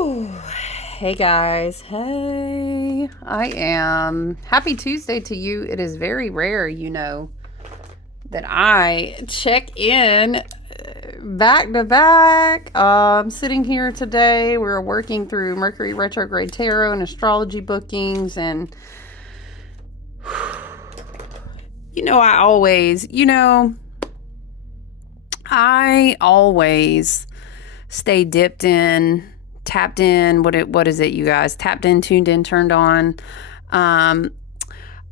Whew. Hey guys. Hey. I am. Happy Tuesday to you. It is very rare, that I check in back to back. I'm sitting here today. We're working through Mercury retrograde tarot and astrology bookings, and I always stay dipped in, tapped in. What is it, you guys? Tapped in, tuned in, turned on.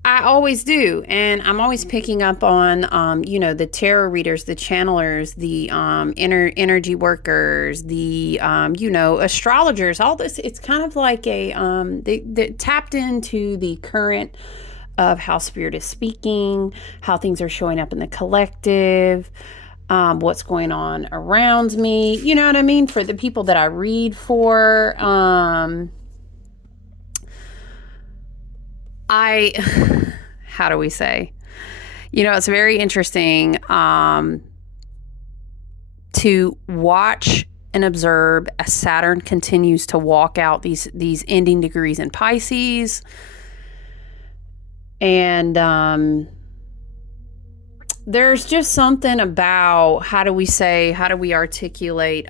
I always do, and I'm always picking up on, the tarot readers, the channelers, the energy workers, the astrologers. All this, it's kind of like they tapped into the current of how spirit is speaking, how things are showing up in the collective. What's going on around me, you know what I mean? For the people that I read for, how do we say? It's very interesting to watch and observe as Saturn continues to walk out these ending degrees in Pisces. And there's just something about, how do we articulate?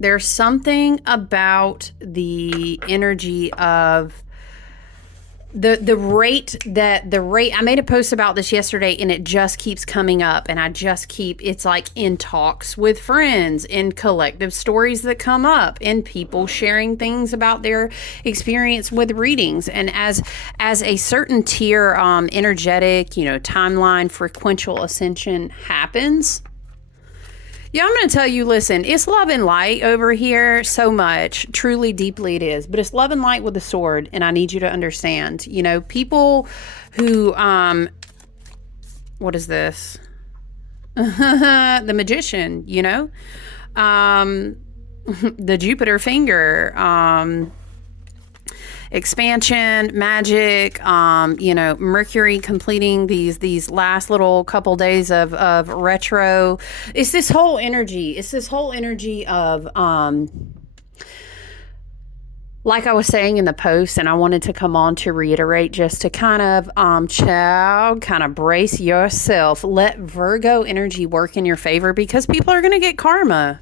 There's something about the energy of the rate, I made a post about this yesterday, and it just keeps coming up, and it's like in talks with friends, in collective stories that come up, in people sharing things about their experience with readings. And as a certain tier, energetic, timeline, frequential ascension happens. Yeah, I'm going to tell you, listen, it's love and light over here so much. Truly, deeply it is. But it's love and light with a sword, and I need you to understand. People who, what is this? The magician, the Jupiter finger, expansion, magic, Mercury completing these last little couple days of retro. It's this whole energy. Of, like I was saying in the post, and I wanted to come on to reiterate, just to kind of, brace yourself. Let Virgo energy work in your favor, because people are going to get karma.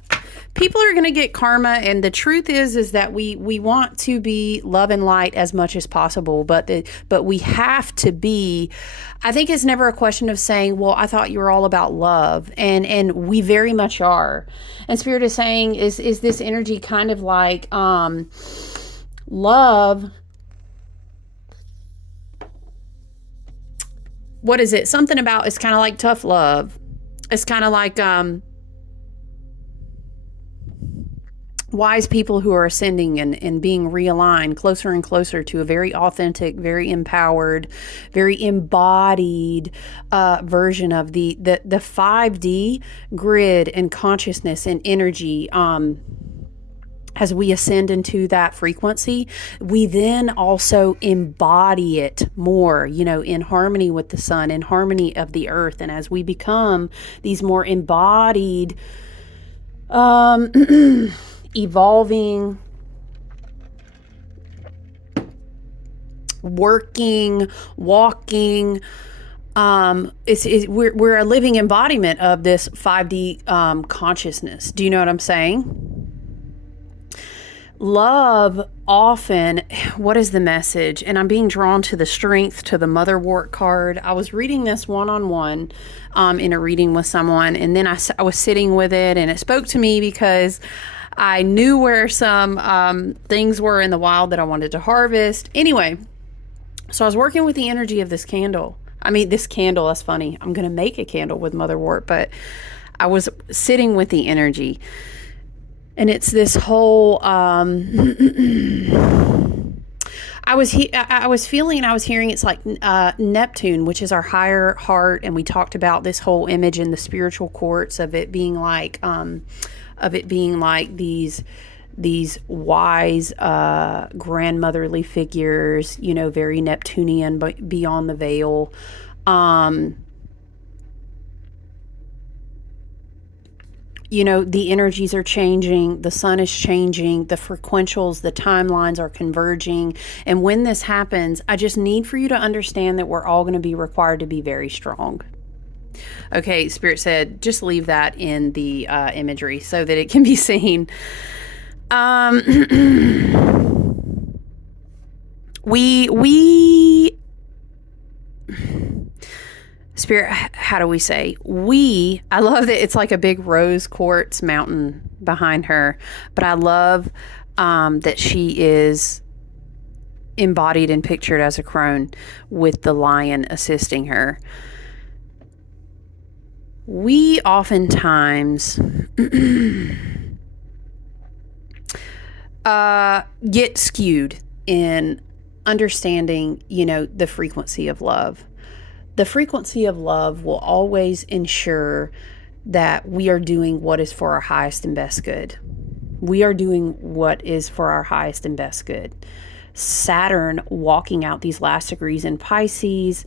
And the truth is that we want to be love and light as much as possible, but we have to be. I think it's never a question of saying, well, I thought you were all about love, and we very much are. And Spirit is saying, is this energy kind of like love? What is it? Something about, it's kind of like tough love. It's kind of like wise people who are ascending and being realigned closer and closer to a very authentic, very empowered, very embodied version of the 5D grid and consciousness and energy. As we ascend into that frequency, we then also embody it more, in harmony with the sun, in harmony of the earth. And as we become these more embodied, evolving, working, walking, we're a living embodiment of this 5D consciousness. Do you know what I'm saying? Love often, what is the message? And I'm being drawn to the strength, to the motherwort card. I was reading this one-on-one in a reading with someone, and then I was sitting with it, and it spoke to me because I knew where some things were in the wild that I wanted to harvest. Anyway, so I was working with the energy of this candle. That's funny. I'm going to make a candle with motherwort, but I was sitting with the energy. And it's this whole, I was feeling, I was hearing, it's like Neptune, which is our higher heart. And we talked about this whole image in the spiritual courts of it being like, these wise grandmotherly figures, very Neptunian, but beyond the veil. the energies are changing, the sun is changing, the frequentials, the timelines are converging. And when this happens, I just need for you to understand that we're all going to be required to be very strong. Okay, Spirit said, just leave that in the imagery so that it can be seen. Spirit, how do we say? I love that it's like a big rose quartz mountain behind her, but I love that she is embodied and pictured as a crone with the lion assisting her. We oftentimes get skewed in understanding, the frequency of love. The frequency of love will always ensure that we are doing what is for our highest and best good. We are doing what is for our highest and best good. Saturn walking out these last degrees in Pisces,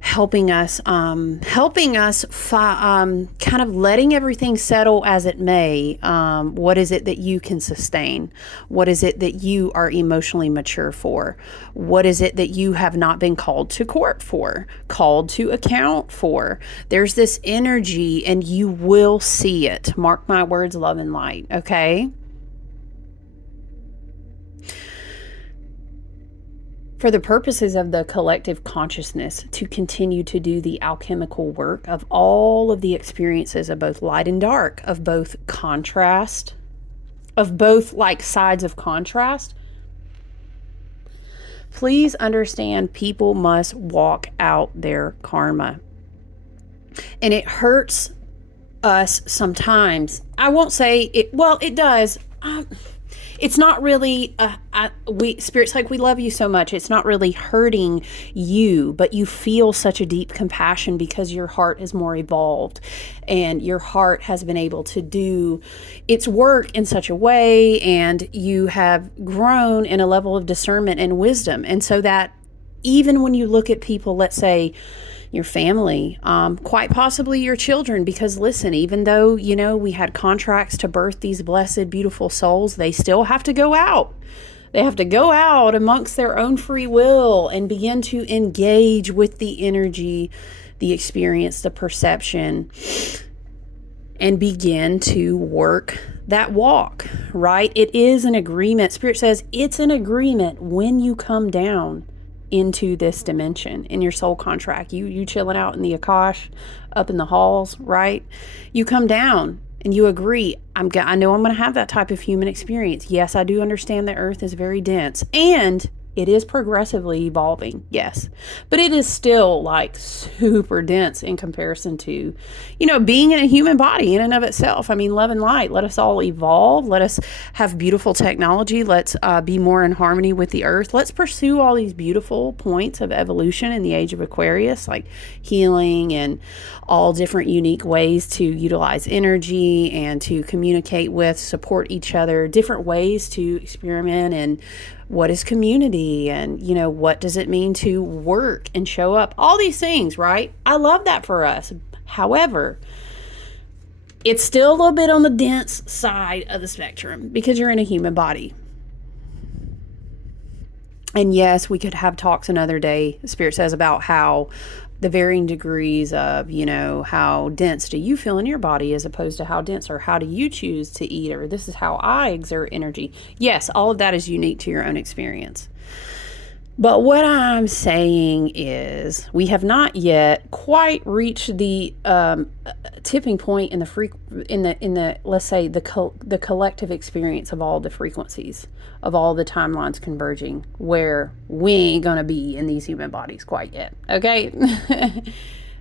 helping us kind of letting everything settle as it may. What is it that you can sustain? What is it that you are emotionally mature for? What is it that you have not been called to court for, called to account for? There's this energy and you will see it. Mark my words, love and light. Okay. For the purposes of the collective consciousness to continue to do the alchemical work of all of the experiences of both light and dark, of both contrast, of both like sides of contrast, please understand people must walk out their karma. And it hurts us sometimes. I won't say it, well, it does. It's not really, Spirit's like, we love you so much. It's not really hurting you, but you feel such a deep compassion because your heart is more evolved and your heart has been able to do its work in such a way, and you have grown in a level of discernment and wisdom. And so that even when you look at people, let's say, your family, quite possibly your children, because listen, even though, we had contracts to birth these blessed, beautiful souls, they still have to go out. They have to go out amongst their own free will and begin to engage with the energy, the experience, the perception, and begin to work that walk, right? It is an agreement. Spirit says it's an agreement when you come down into this dimension in your soul contract. You chilling out in the Akash, up in the halls, right? You come down and you agree, I know I'm going to have that type of human experience. Yes, I do understand that Earth is very dense and it is progressively evolving, yes. But it is still like super dense in comparison to, being in a human body in and of itself. I mean, love and light, let us all evolve. Let us have beautiful technology. Let's be more in harmony with the earth. Let's pursue all these beautiful points of evolution in the age of Aquarius, like healing and all different unique ways to utilize energy and to communicate with, support each other, different ways to experiment and what is community and, what does it mean to work and show up? All these things, right? I love that for us. However, it's still a little bit on the dense side of the spectrum because you're in a human body. And yes, we could have talks another day, Spirit says, about how the varying degrees of, how dense do you feel in your body as opposed to how dense, or how do you choose to eat, or this is how I exert energy. Yes, all of that is unique to your own experience. But what I'm saying is we have not yet quite reached the tipping point in the let's say the collective experience of all the frequencies of all the timelines converging, where we ain't gonna be in these human bodies quite yet. Okay.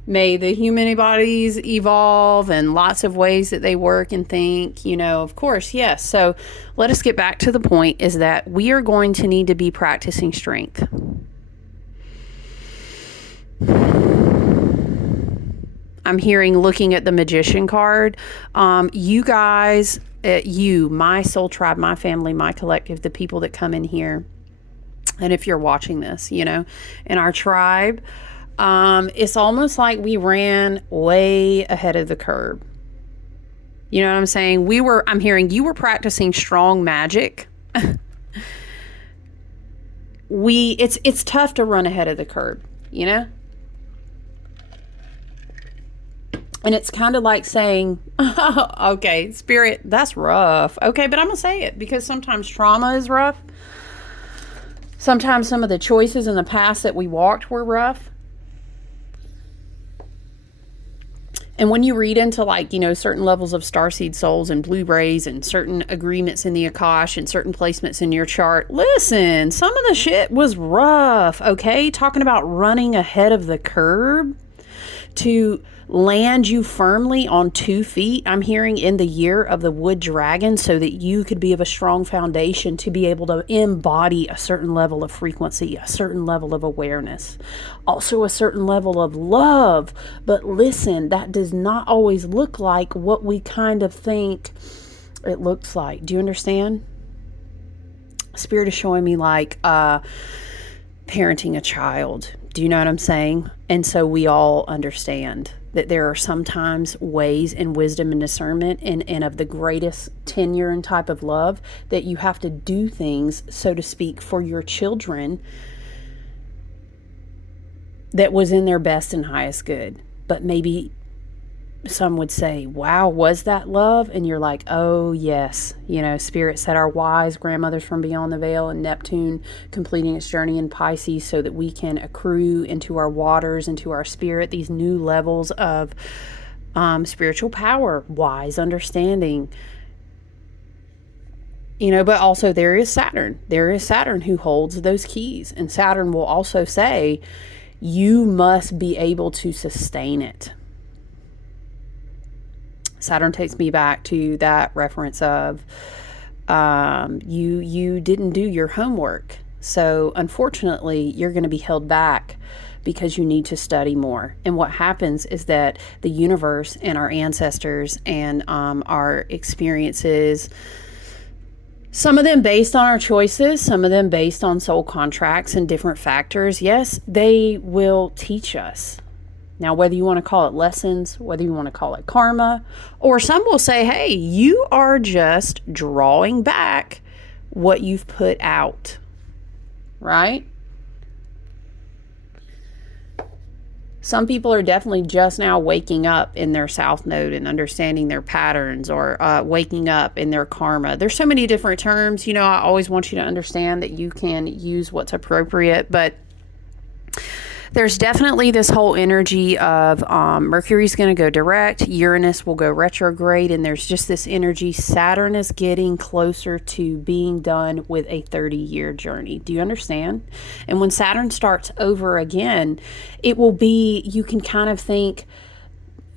May the human bodies evolve and lots of ways that they work and think, of course, yes. So let us get back to the point, is that we are going to need to be practicing strength. I'm hearing, looking at the Magician card, you guys, my soul tribe, my family, my collective, the people that come in here, and if you're watching this, in our tribe, it's almost like we ran way ahead of the curve. You know what I'm saying? I'm hearing you were practicing strong magic. It's tough to run ahead of the curve, you know? And it's kind of like saying, oh, okay, Spirit, that's rough. Okay, but I'm going to say it because sometimes trauma is rough. Sometimes some of the choices in the past that we walked were rough. And when you read into certain levels of starseed souls and blue rays and certain agreements in the Akash and certain placements in your chart, listen, some of the shit was rough, okay? Talking about running ahead of the curve to land you firmly on 2 feet, I'm hearing in the year of the wood dragon, so that you could be of a strong foundation to be able to embody a certain level of frequency, a certain level of awareness, also a certain level of love. But listen, that does not always look like what we kind of think it looks like. Do you understand? Spirit is showing me parenting a child. Do you know what I'm saying? And so we all understand that there are sometimes ways and wisdom and discernment and of the greatest tenure and type of love that you have to do things, so to speak, for your children that was in their best and highest good. But maybe some would say, wow, was that love? And you're like, oh, yes. You know, Spirit said our wise grandmothers from beyond the veil and Neptune completing its journey in Pisces so that we can accrue into our waters, into our spirit, these new levels of spiritual power, wise understanding. You know, but also there is Saturn. There is Saturn who holds those keys. And Saturn will also say, you must be able to sustain it. Saturn takes me back to that reference of you didn't do your homework. So unfortunately, you're going to be held back because you need to study more. And what happens is that the universe and our ancestors and our experiences, some of them based on our choices, some of them based on soul contracts and different factors, yes, they will teach us. Now, whether you want to call it lessons, whether you want to call it karma, or some will say, hey, you are just drawing back what you've put out, right? Some people are definitely just now waking up in their South Node and understanding their patterns, or waking up in their karma. There's so many different terms. You know, I always want you to understand that you can use what's appropriate, but there's definitely this whole energy of Mercury's going to go direct, Uranus will go retrograde, and there's just this energy. Saturn is getting closer to being done with a 30-year journey. Do you understand? And when Saturn starts over again, it will be, you can kind of think,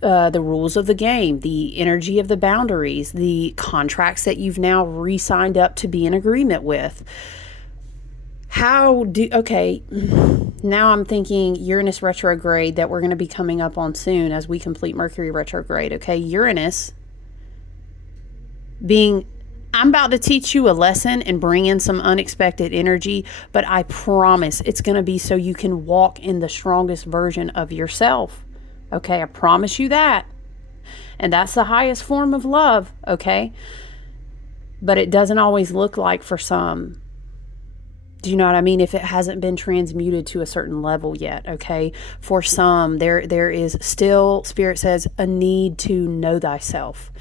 the rules of the game, the energy of the boundaries, the contracts that you've now re-signed up to be in agreement with. Okay, now I'm thinking Uranus retrograde that we're going to be coming up on soon as we complete Mercury retrograde. Okay, Uranus being, I'm about to teach you a lesson and bring in some unexpected energy, but I promise it's going to be so you can walk in the strongest version of yourself. Okay, I promise you that. And that's the highest form of love, okay? But it doesn't always look like for some. Do you know what I mean? If it hasn't been transmuted to a certain level yet, okay? For some, there is still, Spirit says, a need to know thyself.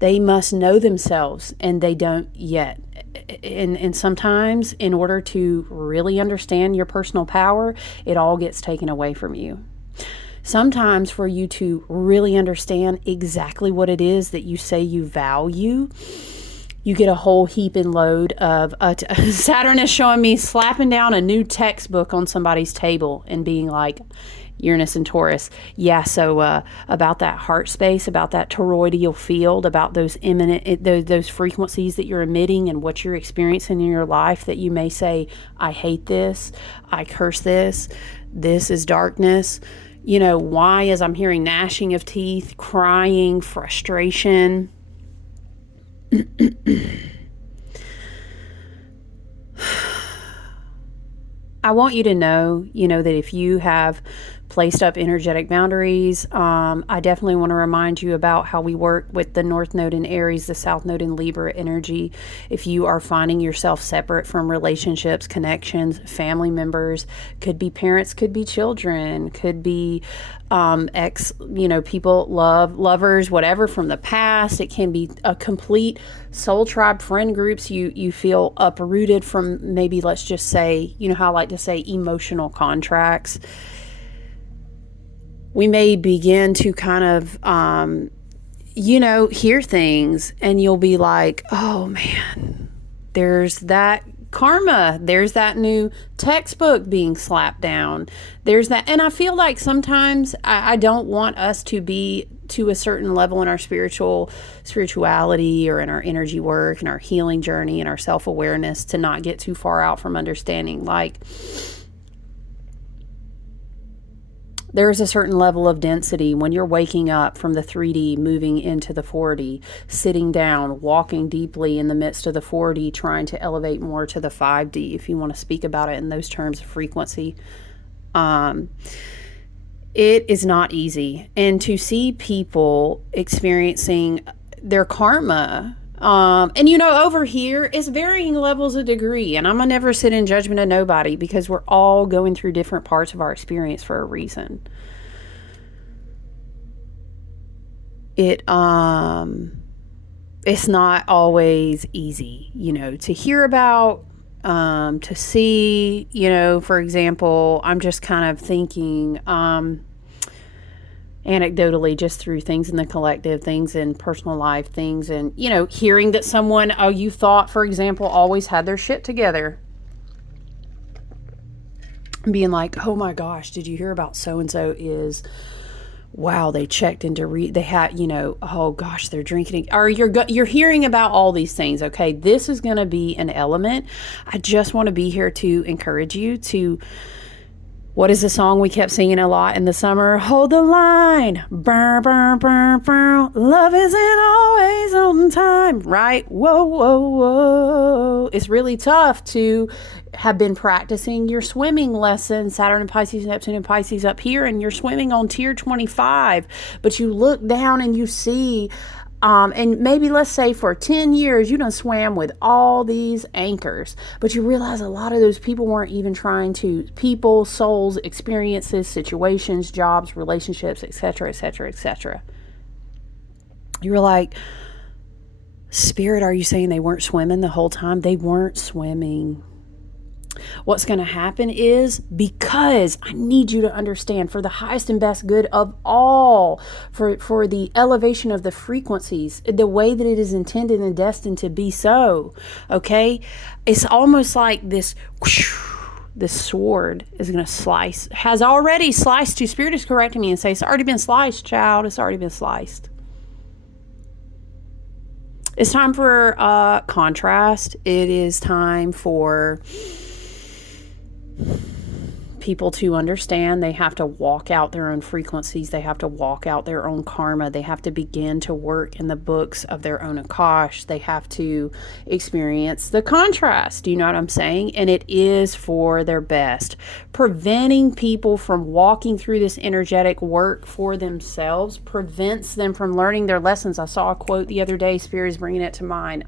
They must know themselves, and they don't yet. And sometimes, in order to really understand your personal power, it all gets taken away from you. Sometimes for you to really understand exactly what it is that you say you value, you get a whole heap and load of Saturn is showing me slapping down a new textbook on somebody's table and being like, Uranus and Taurus. Yeah, so about that heart space, about that toroidal field, about those those frequencies that you're emitting and what you're experiencing in your life, that you may say, I hate this, I curse this, this is darkness. You know, why? As I'm hearing gnashing of teeth, crying, frustration. I want you to know, that if you have placed up energetic boundaries. I definitely want to remind you about how we work with the North Node in Aries, the South Node in Libra energy. If you are finding yourself separate from relationships, connections, family members, could be parents, could be children, could be people, lovers, whatever from the past. It can be a complete soul tribe friend groups. You feel uprooted from, maybe let's just say, how I like to say, emotional contracts. We may begin to kind of, hear things, and you'll be like, oh man, there's that karma, there's that new textbook being slapped down, there's that. And I feel like sometimes I don't want us to be to a certain level in our spirituality or in our energy work and our healing journey and our self-awareness to not get too far out from understanding. Like, there's a certain level of density when you're waking up from the 3D, moving into the 4D, sitting down, walking deeply in the midst of the 4D, trying to elevate more to the 5D, if you want to speak about it in those terms of frequency. It is not easy. And to see people experiencing their karma, over here, it's varying levels of degree. And I'm going to never sit in judgment of nobody, because we're all going through different parts of our experience for a reason. It's not always easy, to hear about, to see, for example, I'm just kind of thinking, anecdotally, just through things in the collective, things in personal life, things and, hearing that someone, you thought, for example, always had their shit together. Being like, oh my gosh, did you hear about so-and-so is, wow, they checked into, they had, oh gosh, they're drinking, or you're hearing about all these things. Okay. This is going to be an element. I just want to be here to encourage you to, what is the song we kept singing a lot in the summer? Hold the line. Burr, burr, burr, burr. Love isn't always on time, right? Whoa, whoa, whoa. It's really tough to have been practicing your swimming lesson, Saturn and Pisces, Neptune and Pisces up here, and you're swimming on tier 25, but you look down and you see, and maybe let's say for 10 years, you done swam with all these anchors, but you realize a lot of those people weren't even trying to, people, souls, experiences, situations, jobs, relationships, etc., etc., etc. You were like, Spirit, are you saying they weren't swimming the whole time? They weren't swimming. What's going to happen is, because I need you to understand, for the highest and best good of all, for the elevation of the frequencies, the way that it is intended and destined to be so, okay? It's almost like this sword is going to slice, has already sliced you. Spirit is correcting me and say, it's already been sliced, child. It's already been sliced. It's time for contrast. It is time for people to understand they have to walk out their own frequencies. They have to walk out their own karma. They have to begin to work in the books of their own Akash. They have to experience the contrast. Do you know what I'm saying? And it is for their best. Preventing people from walking through this energetic work for themselves prevents them from learning their lessons. I saw a quote the other day. Spirit is bringing it to mind.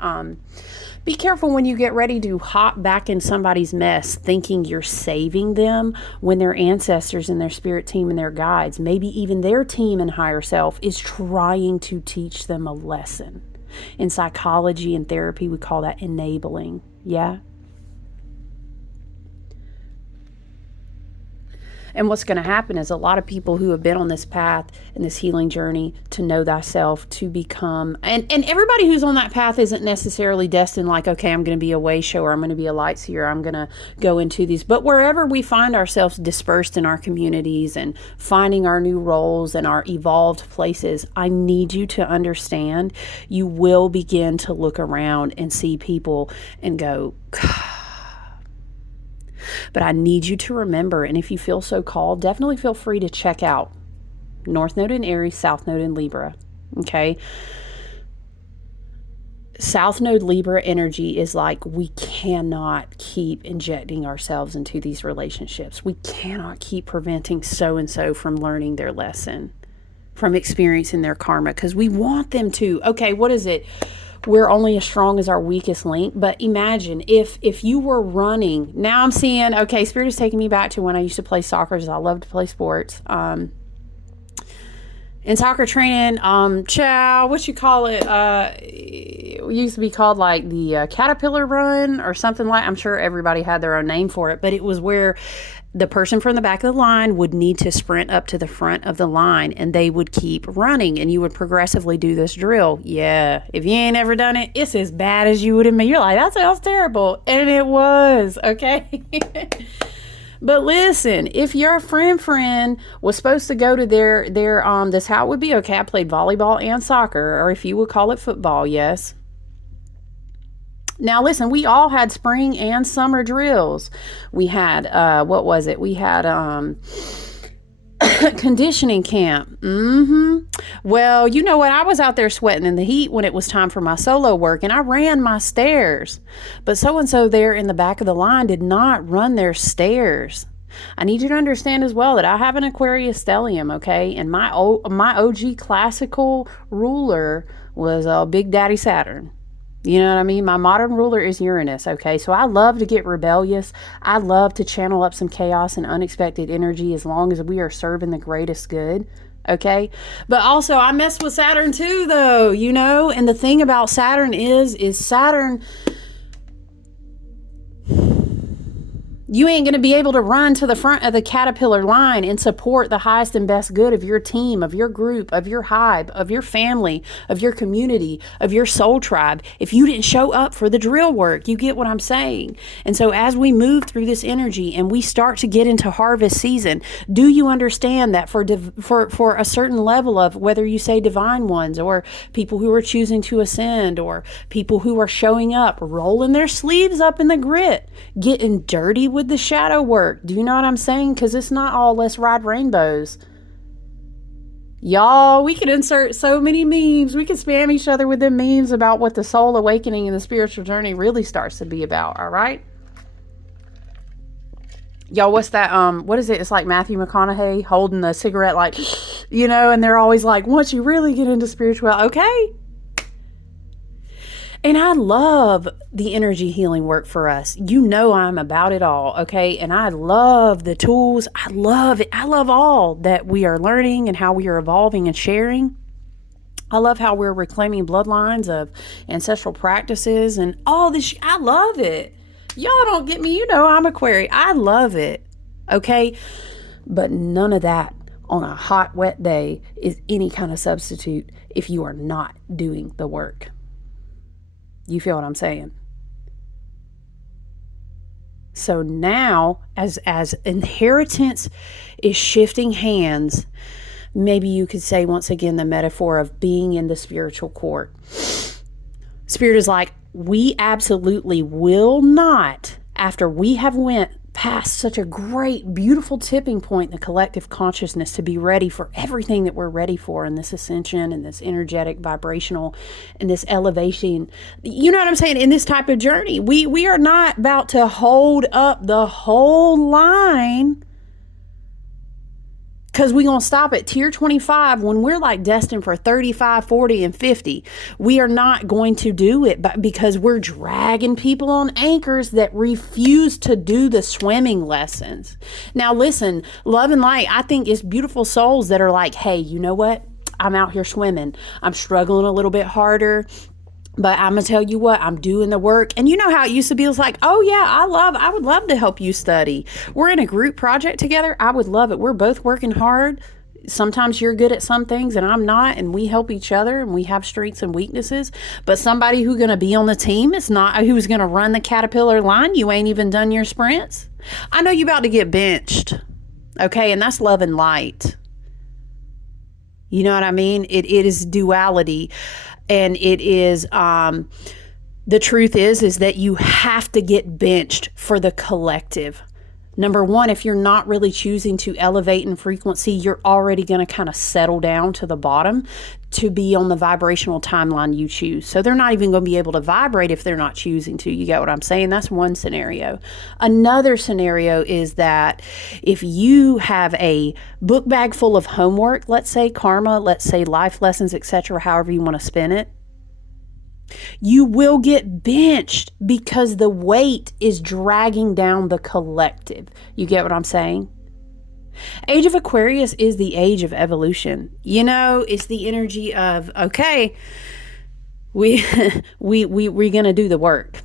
Be careful when you get ready to hop back in somebody's mess thinking you're saving them, when their ancestors and their spirit team and their guides, maybe even their team and higher self, is trying to teach them a lesson. In psychology and therapy, we call that enabling. Yeah? And what's going to happen is a lot of people who have been on this path and this healing journey to know thyself, to become, and everybody who's on that path isn't necessarily destined like, okay, I'm going to be a way shower, I'm going to be a light seer, I'm going to go into these. But wherever we find ourselves dispersed in our communities and finding our new roles and our evolved places, I need you to understand, you will begin to look around and see people and go, God. But I need you to remember, and if you feel so called, definitely feel free to check out North Node in Aries, South Node in Libra. Okay? South Node Libra energy is like, we cannot keep injecting ourselves into these relationships. We cannot keep preventing so-and-so from learning their lesson, from experiencing their karma, because we want them to. Okay, what is it? We're only as strong as our weakest link. But imagine if you were running. Now I'm seeing, okay, Spirit is taking me back to when I used to play soccer, because I love to play sports. In soccer training, what you call it? It used to be called like the caterpillar run or something like. I'm sure everybody had their own name for it, but it was where the person from the back of the line would need to sprint up to the front of the line, and they would keep running, and you would progressively do this drill. Yeah, if you ain't ever done it, it's as bad as you would admit. You're like, that sounds terrible, and it was. Okay. But listen, if your friend was supposed to go to their this how it would be. Okay, I played volleyball and soccer, or if you would call it football, yes. Now listen, we all had spring and summer drills. We had what was it? We had conditioning camp. Well, you know what? I was out there sweating in the heat when it was time for my solo work, and I ran my stairs. But so-and-so there in the back of the line did not run their stairs. I need you to understand as well that I have an Aquarius stellium, okay? And my OG classical ruler was Big Daddy Saturn. You know what I mean? My modern ruler is Uranus, okay? So I love to get rebellious. I love to channel up some chaos and unexpected energy as long as we are serving the greatest good, okay? But also, I mess with Saturn too, though, you know? And the thing about Saturn is Saturn... You ain't going to be able to run to the front of the caterpillar line and support the highest and best good of your team, of your group, of your hive, of your family, of your community, of your soul tribe if you didn't show up for the drill work. You get what I'm saying? And so as we move through this energy and we start to get into harvest season, do you understand that for a certain level of, whether you say divine ones or people who are choosing to ascend or people who are showing up, rolling their sleeves up in the grit, getting dirty with the shadow work. Do you know what I'm saying? Because it's not all let's ride rainbows. Y'all, we could insert so many memes. We could spam each other with the memes about what the soul awakening and the spiritual journey really starts to be about. All right? Y'all, what's that? What is it? It's like Matthew McConaughey holding the cigarette, like, you know, and they're always like, once you really get into spiritual, okay? And I love the energy healing work for us. You know I'm about it all, okay? And I love the tools. I love it. I love all that we are learning and how we are evolving and sharing. I love how we're reclaiming bloodlines of ancestral practices and all this. I love it. Y'all don't get me. You know I'm Aquarius. I love it, okay? But none of that on a hot, wet day is any kind of substitute if you are not doing the work. You feel what I'm saying? So now, as inheritance is shifting hands, maybe you could say once again the metaphor of being in the spiritual court. Spirit is like, we absolutely will not, after we have went past such a great, beautiful tipping point in the collective consciousness, to be ready for everything that we're ready for in this ascension and this energetic, vibrational, and this elevation. You know what I'm saying? In this type of journey, we are not about to hold up the whole line, because we're going to stop at tier 25 when we're like destined for 35, 40, and 50. We are not going to do it because we're dragging people on anchors that refuse to do the swimming lessons. Now, listen, love and light, I think it's beautiful souls that are like, hey, you know what? I'm out here swimming. I'm struggling a little bit harder. But I'm going to tell you what, I'm doing the work. And you know how it used to be? It's like, oh yeah, I would love to help you study. We're in a group project together. I would love it. We're both working hard. Sometimes you're good at some things and I'm not, and we help each other and we have strengths and weaknesses. But somebody who's going to be on the team is not who's going to run the caterpillar line. You ain't even done your sprints. I know you're about to get benched. Okay. And that's love and light. You know what I mean? It is duality. And it is, the truth is that you have to get benched for the collective. Number one, if you're not really choosing to elevate in frequency, you're already going to kind of settle down to the bottom to be on the vibrational timeline you choose. So they're not even going to be able to vibrate if they're not choosing to. You get what I'm saying? That's one scenario. Another scenario is that if you have a book bag full of homework, let's say karma, let's say life lessons, etc., however you want to spin it, you will get benched because the weight is dragging down the collective. You get what I'm saying? Age of Aquarius is the age of evolution. You know, it's the energy of, okay, we're going to do the work.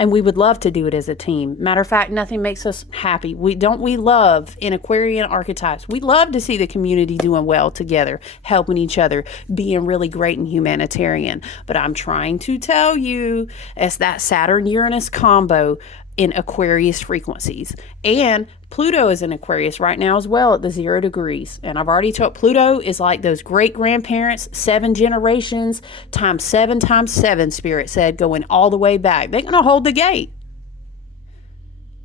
And we would love to do it as a team. Matter of fact, nothing makes us happy. We love in Aquarian archetypes. We love to see the community doing well together, helping each other, being really great and humanitarian. But I'm trying to tell you, it's that Saturn-Uranus combo in Aquarius frequencies. And Pluto is in Aquarius right now as well at the 0 degrees. And I've already told Pluto is like those great grandparents, 7 generations times 7 times 7, Spirit said, going all the way back. They're going to hold the gate.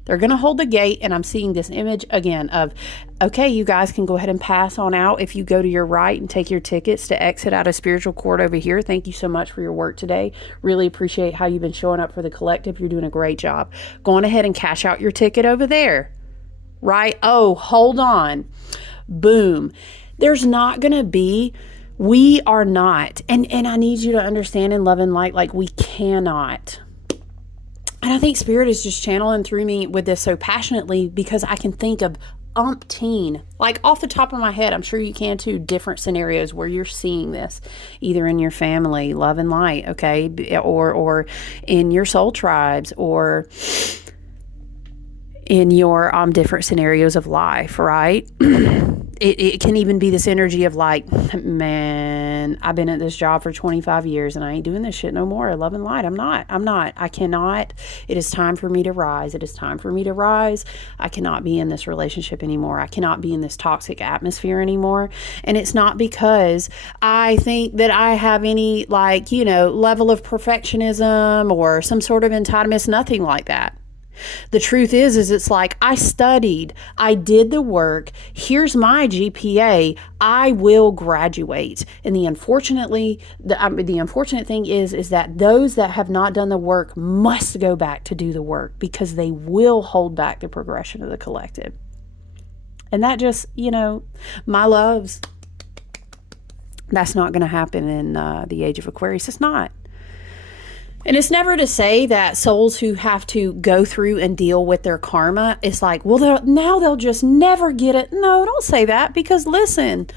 They're going to hold the gate. And I'm seeing this image again of, okay, you guys can go ahead and pass on out if you go to your right and take your tickets to exit out of spiritual court over here. Thank you so much for your work today. Really appreciate how you've been showing up for the collective. You're doing a great job. Go on ahead and cash out your ticket over there. Right? Oh, hold on. Boom. There's not going to be, we are not, and I need you to understand in love and light, like we cannot. And I think Spirit is just channeling through me with this so passionately because I can think of umpteen, like off the top of my head, I'm sure you can too, different scenarios where you're seeing this either in your family, love and light, okay, or in your soul tribes, or in your different scenarios of life, right? It can even be this energy of like, man, I've been at this job for 25 years and I ain't doing this shit no more. Love and light. I'm not. I cannot. It is time for me to rise. It is time for me to rise. I cannot be in this relationship anymore. I cannot be in this toxic atmosphere anymore. And it's not because I think that I have any level of perfectionism or some sort of entitlement, nothing like that. The truth is it's like, I studied, I did the work, here's my GPA, I will graduate. And the unfortunate thing is that those that have not done the work must go back to do the work because they will hold back the progression of the collective. And that just, my loves, that's not going to happen in the age of Aquarius. It's not. And it's never to say that souls who have to go through and deal with their karma, it's like, well, now they'll just never get it. No, don't say that, because listen,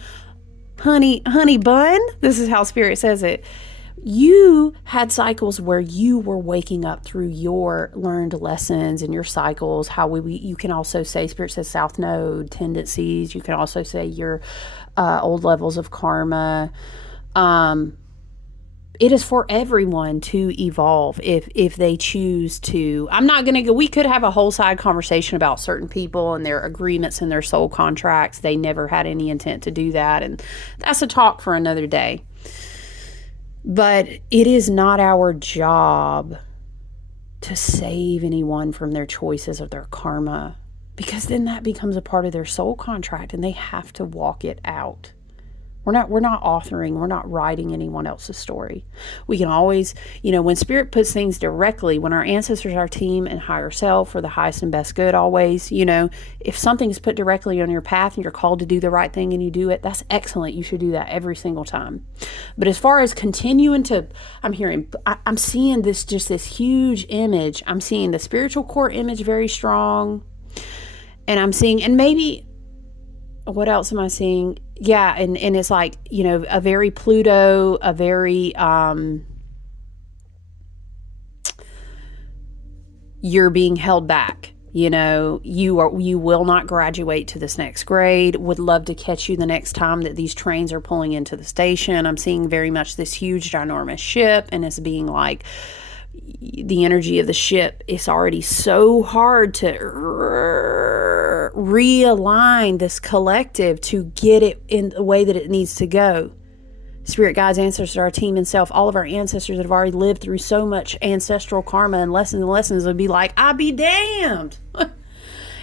honey bun, this is how Spirit says it. You had cycles where you were waking up through your learned lessons and your cycles. You can also say, Spirit says South Node tendencies. You can also say your old levels of karma. It is for everyone to evolve if they choose to. I'm not going to go, we could have a whole side conversation about certain people and their agreements and their soul contracts. They never had any intent to do that. And that's a talk for another day. But it is not our job to save anyone from their choices or their karma, because then that becomes a part of their soul contract and they have to walk it out. We're not authoring, we're not writing anyone else's story. We can always, when Spirit puts things directly, when our ancestors, our team, and higher self for the highest and best good always, if something is put directly on your path and you're called to do the right thing and you do it, that's excellent. You should do that every single time. But as far as continuing to, I'm seeing this huge image. I'm seeing the spiritual core image very strong. And I'm seeing, and maybe, what else am I seeing? Yeah, and it's like, a very Pluto, a very, you're being held back. You will not graduate to this next grade. Would love to catch you the next time that these trains are pulling into the station. I'm seeing very much this huge, ginormous ship, and it's being like, the energy of the ship is already so hard to realign this collective to get it in the way that it needs to go. Spirit guides, ancestors, our team and self, all of our ancestors that have already lived through so much ancestral karma and lessons would be like, I be damned.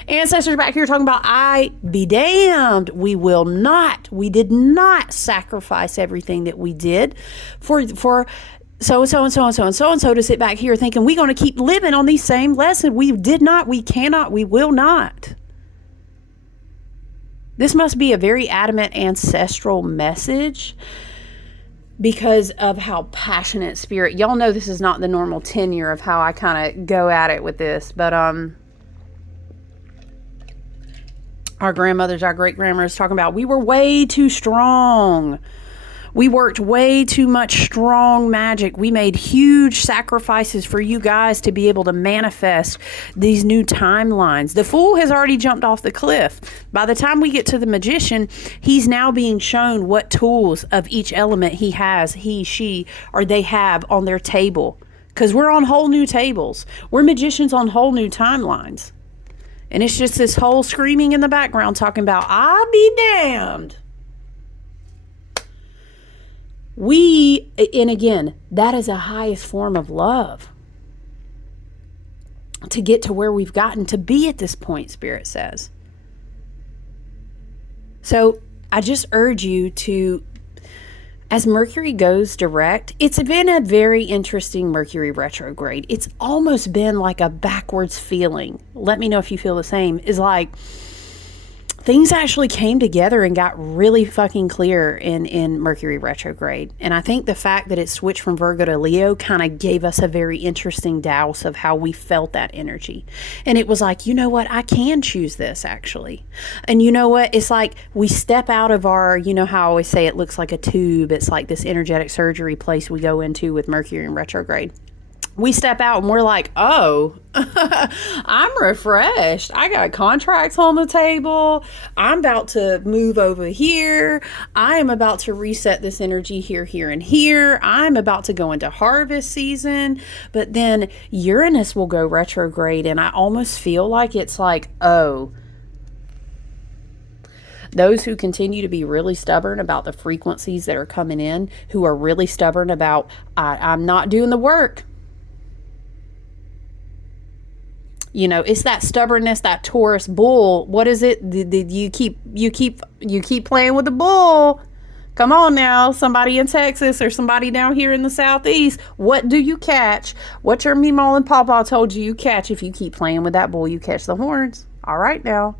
Ancestors back here talking about, I be damned. We did not sacrifice everything that we did for so-and-so and so-and-so and so-and-so to sit back here thinking we're going to keep living on these same lessons. We did not, we cannot, we will not. This must be a very adamant ancestral message because of how passionate spirit, y'all know this is not the normal tenure of how I kind of go at it with this, but our grandmothers, our great grandmothers talking about, we were way too strong. We worked way too much strong magic. We made huge sacrifices for you guys to be able to manifest these new timelines. The fool has already jumped off the cliff. By the time we get to the magician, he's now being shown what tools of each element he has, he, she, or they have on their table. Because we're on whole new tables. We're magicians on whole new timelines. And it's just this whole screaming in the background talking about, I'll be damned. And again, that is the highest form of love. To get to where we've gotten to be at this point, Spirit says. So I just urge you to, as Mercury goes direct, it's been a very interesting Mercury retrograde. It's almost been like a backwards feeling. Let me know if you feel the same. Is like things actually came together and got really fucking clear in Mercury retrograde. And I think the fact that it switched from Virgo to Leo kind of gave us a very interesting douse of how we felt that energy. And it was like, you know what? I can choose this actually. And you know what? It's like we step out of our, you know how I always say it looks like a tube. It's like this energetic surgery place we go into with Mercury in retrograde. We step out and we're like, oh, I'm refreshed. I got contracts on the table. I'm about to move over here. I am about to reset this energy here, here, and here. I'm about to go into harvest season. But then Uranus will go retrograde, and I almost feel like it's like, oh, those who continue to be really stubborn about the frequencies that are coming in, who are really stubborn about, I'm not doing the work. You know, it's that stubbornness, that Taurus bull. What is it? You keep playing with the bull. Come on now, somebody in Texas or somebody down here in the Southeast. What do you catch? What your Meemaw and Pawpaw told you catch if you keep playing with that bull? You catch the horns. All right now.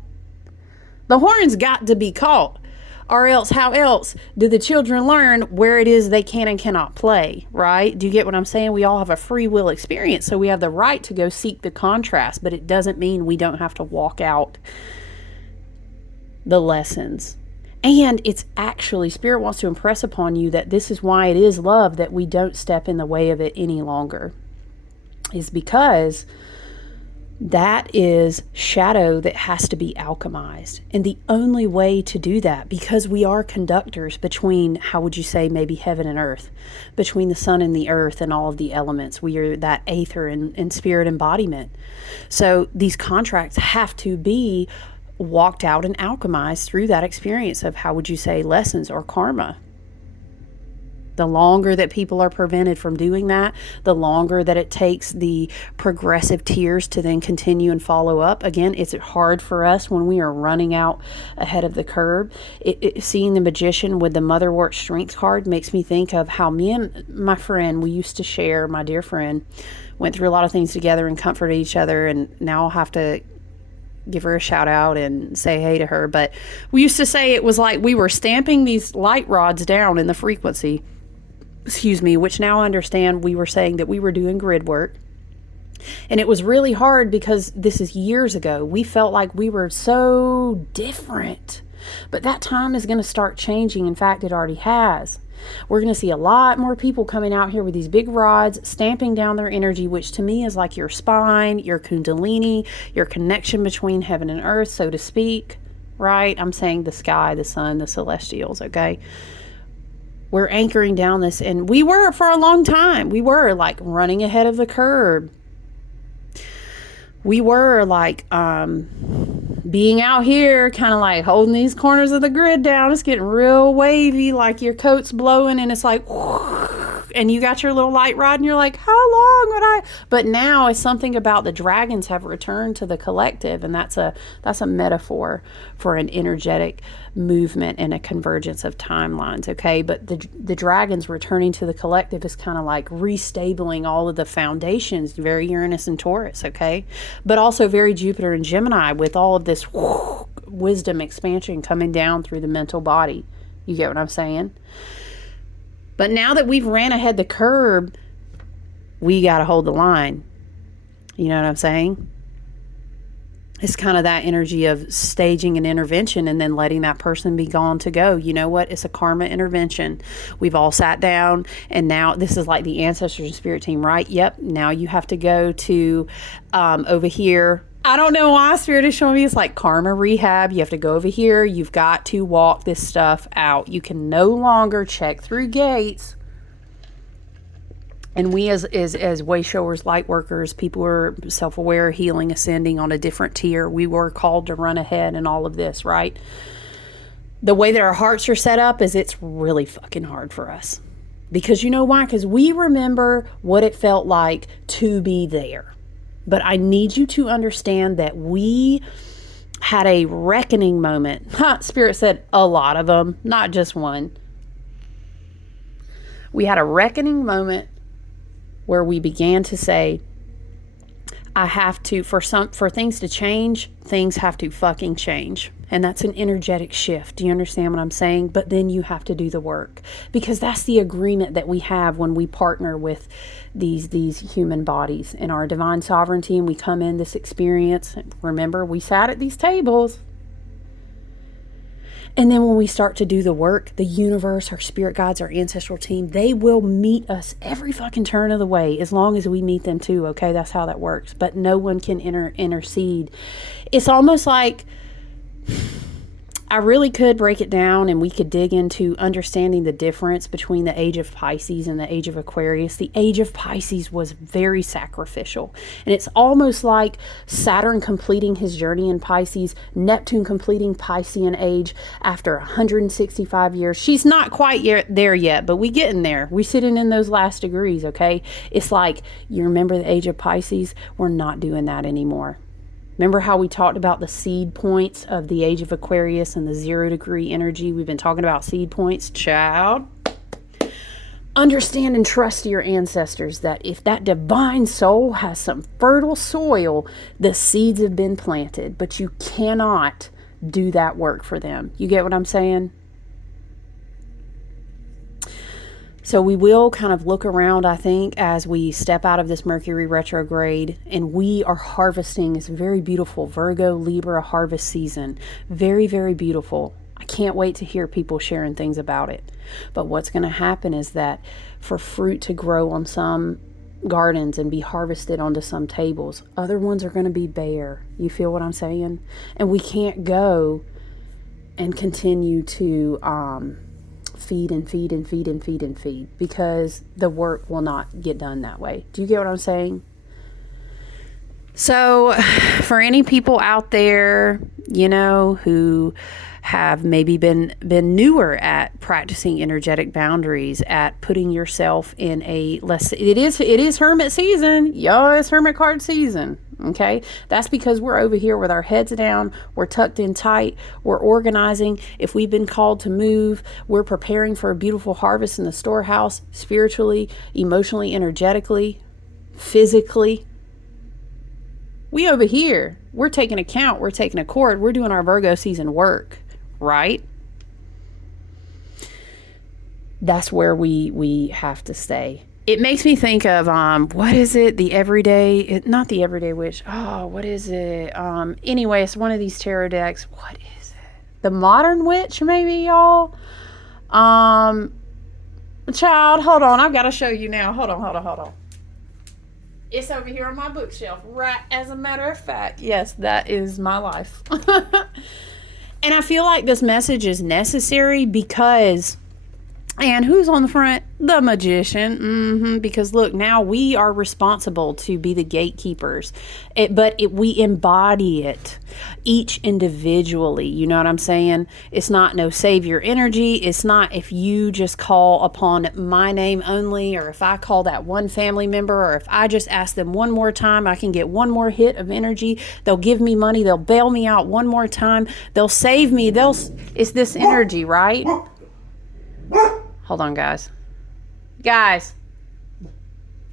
The horns got to be caught. Or else, how else do the children learn where it is they can and cannot play, right? Do you get what I'm saying? We all have a free will experience, so we have the right to go seek the contrast, but it doesn't mean we don't have to walk out the lessons. And it's actually, Spirit wants to impress upon you that this is why it is love, that we don't step in the way of it any longer. Is because that is shadow that has to be alchemized. And the only way to do that, because we are conductors between, how would you say, maybe heaven and earth, between the sun and the earth and all of the elements. We are that aether and spirit embodiment. So these contracts have to be walked out and alchemized through that experience of, how would you say, lessons or karma. The longer that people are prevented from doing that, the longer that it takes the progressive tiers to then continue and follow up. Again, it's hard for us when we are running out ahead of the curve. Seeing the magician with the Motherwort Strength card makes me think of how me and my friend, we used to share, my dear friend, went through a lot of things together and comforted each other. And now I'll have to give her a shout out and say hey to her. But we used to say it was like we were stamping these light rods down in the frequency. Which now I understand we were saying that we were doing grid work. And it was really hard because this is years ago. We felt like we were so different. But that time is going to start changing. In fact, it already has. We're going to see a lot more people coming out here with these big rods, stamping down their energy, which to me is like your spine, your kundalini, your connection between heaven and earth, so to speak. Right? I'm saying the sky, the sun, the celestials, okay? We're anchoring down this, and we were for a long time. We were like running ahead of the curve. We were like being out here, kind of like holding these corners of the grid down. It's getting real wavy, like your coat's blowing, and it's like, and you got your little light rod and you're like, how long would I? But now it's something about the dragons have returned to the collective, and that's a metaphor for an energetic movement and a convergence of timelines, okay? But the dragons returning to the collective is kind of like restabling all of the foundations, very Uranus and Taurus, okay? But also very Jupiter and Gemini with all of this wisdom expansion coming down through the mental body. You get what I'm saying? But now that we've ran ahead the curve, we got to hold the line. You know what I'm saying? It's kind of that energy of staging an intervention and then letting that person be gone to go. You know what? It's a karma intervention. We've all sat down, and now this is like the ancestors and spirit team, right? Yep. Now you have to go to over here. I don't know why spirit is showing me it's like karma rehab. You have to go over here. You've got to walk this stuff out. You can no longer check through gates. And we as way showers, light workers, people who are self-aware, healing, ascending on a different tier, we were called to run ahead in all of this, right? The way that our hearts are set up is it's really fucking hard for us. Because you know why? Because we remember what it felt like to be there. But I need you to understand that we had a reckoning moment. Spirit said a lot of them, not just one. We had a reckoning moment where we began to say, I have to, for things to change, things have to fucking change. And that's an energetic shift. Do you understand what I'm saying? But then you have to do the work, because that's the agreement that we have when we partner with these human bodies in our divine sovereignty, and we come in this experience. Remember, we sat at these tables. And then when we start to do the work, the universe, our spirit guides, our ancestral team, they will meet us every fucking turn of the way, as long as we meet them too, okay? That's how that works. But no one can intercede. It's almost like, I really could break it down and we could dig into understanding the difference between the age of Pisces and the age of Aquarius. The age of Pisces was very sacrificial. And it's almost like Saturn completing his journey in Pisces, Neptune completing Piscean age after 165 years. She's not quite there yet, but we getting there. We sitting in those last degrees, okay? It's like, you remember the age of Pisces? We're not doing that anymore. Remember how we talked about the seed points of the age of Aquarius and the 0 degree energy? We've been talking about seed points. Child, understand and trust your ancestors that if that divine soul has some fertile soil, the seeds have been planted, but you cannot do that work for them. You get what I'm saying? So we will kind of look around, I think, as we step out of this Mercury retrograde, and we are harvesting this very beautiful Virgo, Libra harvest season. Very, very beautiful. I can't wait to hear people sharing things about it. But what's going to happen is that for fruit to grow on some gardens and be harvested onto some tables, other ones are going to be bare. You feel what I'm saying? And we can't go and continue to feed and feed and feed and feed and feed, because the work will not get done that way. Do you get what I'm saying? So for any people out there, you know, who have maybe been newer at practicing energetic boundaries, at putting yourself in a less, it is hermit season. Yo, it's hermit card season. Okay, that's because we're over here with our heads down, we're tucked in tight, we're organizing. If we've been called to move, we're preparing for a beautiful harvest in the storehouse, spiritually, emotionally, energetically, physically. We over here, we're taking account, we're taking a chord, we're doing our Virgo season work, right? That's where we have to stay. It makes me think of, what is it? Not the Everyday Witch. Oh, what is it? Anyway, it's one of these tarot decks. What is it? The Modern Witch, maybe, y'all? Child, hold on. I've got to show you now. Hold on. It's over here on my bookshelf, right? As a matter of fact, yes, that is my life. And I feel like this message is necessary because And who's on the front? The magician. Because look, now we are responsible to be the gatekeepers. We embody it each individually. You know what I'm saying? It's not no savior energy. It's not if you just call upon my name only, or if I call that one family member, or if I just ask them one more time, I can get one more hit of energy. They'll give me money. They'll bail me out one more time. They'll save me. It's this energy, right? Hold on, guys. Guys,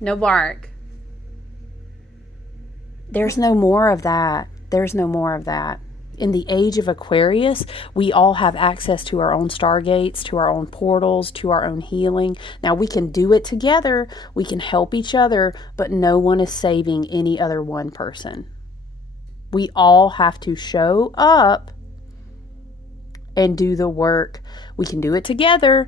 no bark. There's no more of that. There's no more of that. In the age of Aquarius, we all have access to our own stargates, to our own portals, to our own healing. Now, we can do it together. We can help each other, but no one is saving any other one person. We all have to show up and do the work. We can do it together.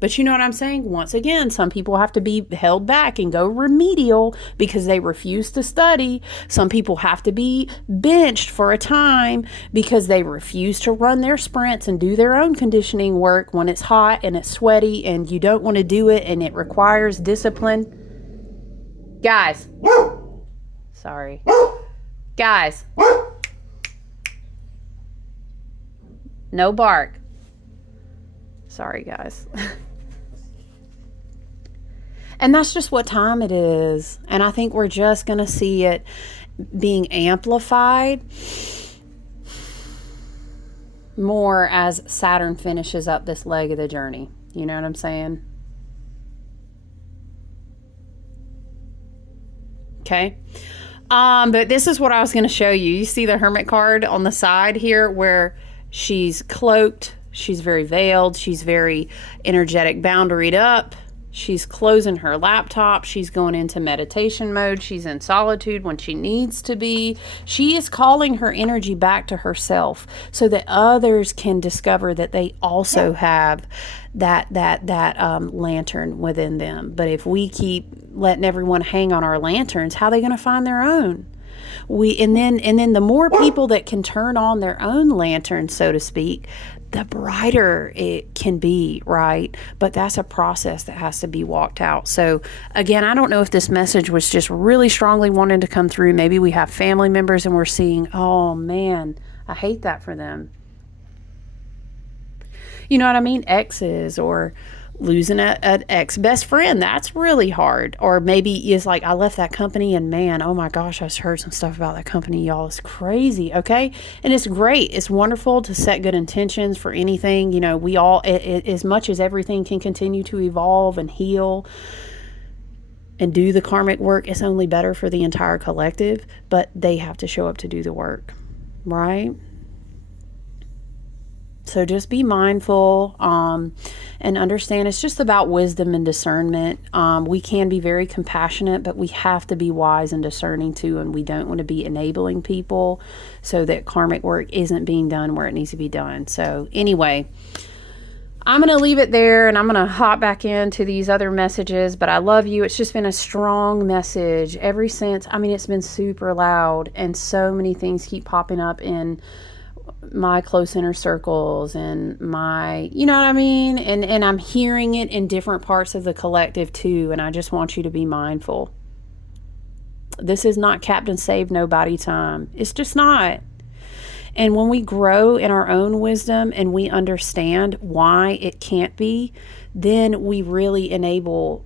But you know what I'm saying? Once again, some people have to be held back and go remedial because they refuse to study. Some people have to be benched for a time because they refuse to run their sprints and do their own conditioning work when it's hot and it's sweaty and you don't want to do it and it requires discipline. Guys. Sorry. Guys. No bark. Sorry, guys. And that's just what time it is. And I think we're just going to see it being amplified more as Saturn finishes up this leg of the journey. You know what I'm saying? Okay. But this is what I was going to show you. You see the Hermit card on the side here where she's cloaked. She's very veiled. She's very energetic, boundaried up. She's closing her laptop. She's going into meditation mode. She's in solitude when she needs to be. She is calling her energy back to herself so that others can discover that they also have that lantern within them. But if we keep letting everyone hang on our lanterns, how are they going to find their own? And then the more people that can turn on their own lantern, so to speak, the brighter it can be, right? But that's a process that has to be walked out. So again, I don't know if this message was just really strongly wanting to come through. Maybe we have family members and we're seeing, oh man, I hate that for them. You know what I mean? Exes, or losing an ex-best friend. That's really hard. Or maybe it's like, I left that company and man, oh my gosh, I just heard some stuff about that company, y'all. It's crazy. Okay. And it's great. It's wonderful to set good intentions for anything. You know, we all, as much as everything can continue to evolve and heal and do the karmic work, it's only better for the entire collective, but they have to show up to do the work, right? So just be mindful and understand it's just about wisdom and discernment. We can be very compassionate, but we have to be wise and discerning too, and we don't want to be enabling people so that karmic work isn't being done where it needs to be done. So anyway, I'm going to leave it there and I'm going to hop back into these other messages, but I love you. It's just been a strong message ever since. I mean, it's been super loud and so many things keep popping up in my close inner circles and my, you know what I mean? And I'm hearing it in different parts of the collective too. And I just want you to be mindful. This is not Captain Save Nobody time. It's just not. And when we grow in our own wisdom and we understand why it can't be, then we really enable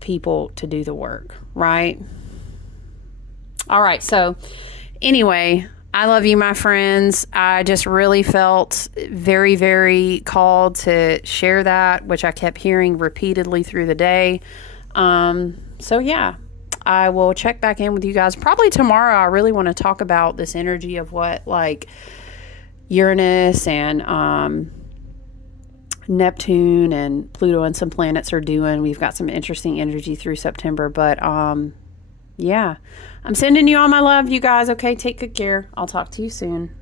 people to do the work, right? All right. So anyway, I love you, my friends. I just really felt very, very called to share that, which I kept hearing repeatedly through the day. So yeah, I will check back in with you guys probably tomorrow. I really want to talk about this energy of what like Uranus and Neptune and Pluto and some planets are doing. We've got some interesting energy through September, but yeah, I'm sending you all my love, you guys. Okay, take good care. I'll talk to you soon.